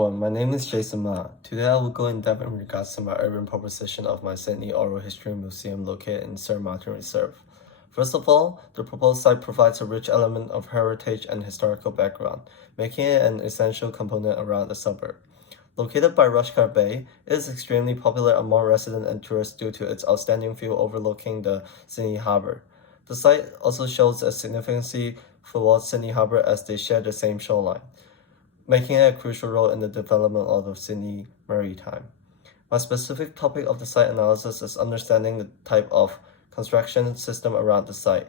everyone, my name is Jason Ma. Today I will go in depth in regards to my urban proposition of my Sydney Oral History Museum located in Sir Martin Reserve. First of all, the proposed site provides a rich element of heritage and historical background, making it an essential component around the suburb. Located by Rushcart Bay, it is extremely popular among residents and tourists due to its outstanding view overlooking the Sydney Harbour. The site also shows a significance towards Sydney Harbour as they share the same shoreline, making it a crucial role in the development of the Sydney Maritime. My specific topic of the site analysis is understanding the type of construction system around the site.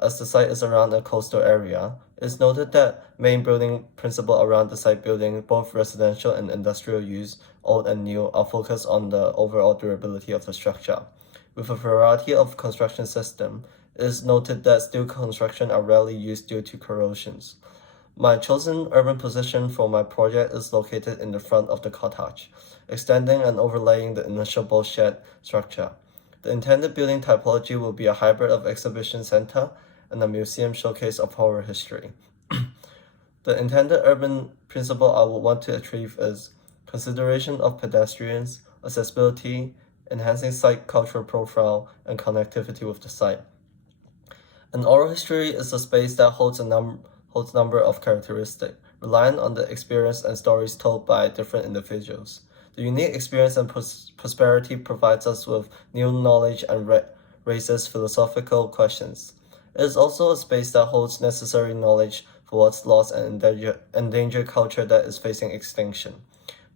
As the site is around a coastal area, it is noted that main building principle around the site building, both residential and industrial use, old and new, are focused on the overall durability of the structure. With a variety of construction systems, it is noted that steel construction are rarely used due to corrosions. My chosen urban position for my project is located in the front of the cottage, extending and overlaying the initial boat shed structure. The intended building typology will be a hybrid of exhibition center and a museum showcase of oral history. The intended urban principle I would want to achieve is consideration of pedestrians, accessibility, enhancing site cultural profile, and connectivity with the site. An oral history is a space that holds a number of characteristics, relying on the experience and stories told by different individuals. The unique experience and prosperity provides us with new knowledge and raises philosophical questions. It is also a space that holds necessary knowledge for what's lost and endangered culture that is facing extinction.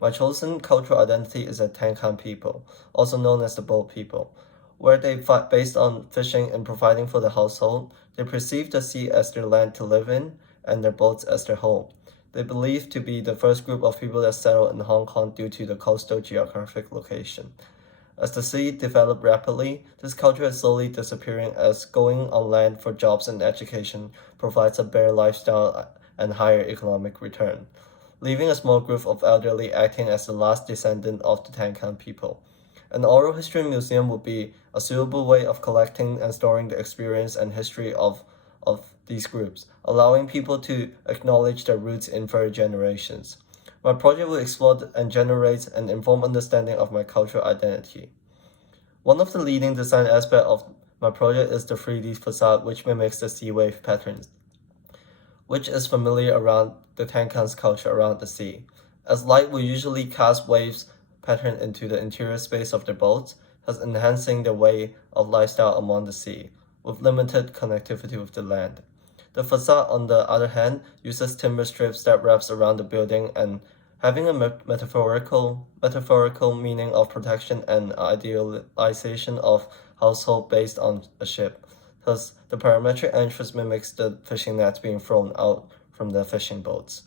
My chosen cultural identity is the Tankan people, also known as the boat people. Where they fight based on fishing and providing for the household, they perceive the sea as their land to live in and their boats as their home. They believe to be the first group of people that settled in Hong Kong due to the coastal geographic location. As the city developed rapidly, this culture is slowly disappearing as going on land for jobs and education provides a better lifestyle and higher economic return, leaving a small group of elderly acting as the last descendant of the Tankan people. An oral history museum would be a suitable way of collecting and storing the experience and history of these groups, allowing people to acknowledge their roots in further generations. My project will explore and generate an informed understanding of my cultural identity. One of the leading design aspects of my project is the 3D facade, which mimics the sea wave patterns, which is familiar around the Tankan's culture around the sea. As light will usually cast waves pattern into the interior space of their boats, thus enhancing their way of lifestyle among the sea, with limited connectivity with the land. The facade, on the other hand, uses timber strips that wraps around the building and having a metaphorical meaning of protection and idealization of household based on a ship. Thus, the parametric entrance mimics the fishing nets being thrown out from the fishing boats.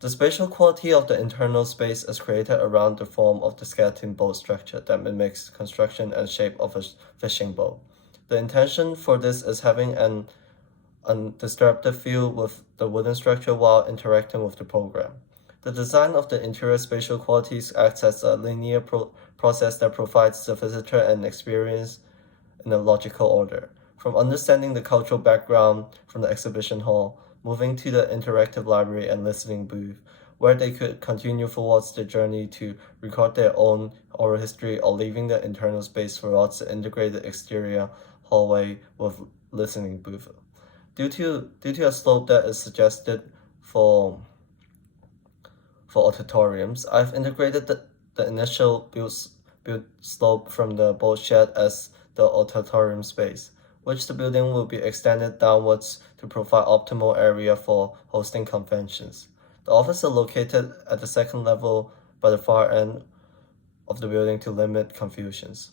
The spatial quality of the internal space is created around the form of the skeleton boat structure that mimics construction and shape of a fishing boat. The intention for this is having an undisturbed feel with the wooden structure while interacting with the program. The design of the interior spatial qualities acts as a linear process that provides the visitor an experience in a logical order. From understanding the cultural background from the exhibition hall, moving to the interactive library and listening booth, where they could continue towards the journey to record their own oral history or leaving the internal space towards the integrated exterior hallway with listening booth. Due to a slope that is suggested for auditoriums, I've integrated the initial build slope from the boat shed as the auditorium space, which the building will be extended downwards to provide optimal area for hosting conventions. The offices are located at the second level by the far end of the building to limit confusions.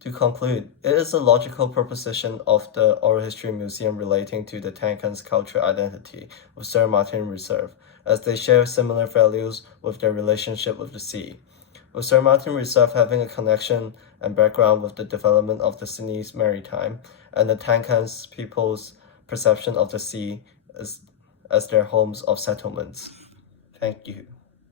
To conclude, it is a logical proposition of the Oral History Museum relating to the Tankan's cultural identity with Sir Martin Reserve, as they share similar values with their relationship with the sea. With Sir Martin Reserve having a connection and background with the development of the Sydney's maritime, and the Tankan's people's perception of the sea as their homes of settlements. Thank you.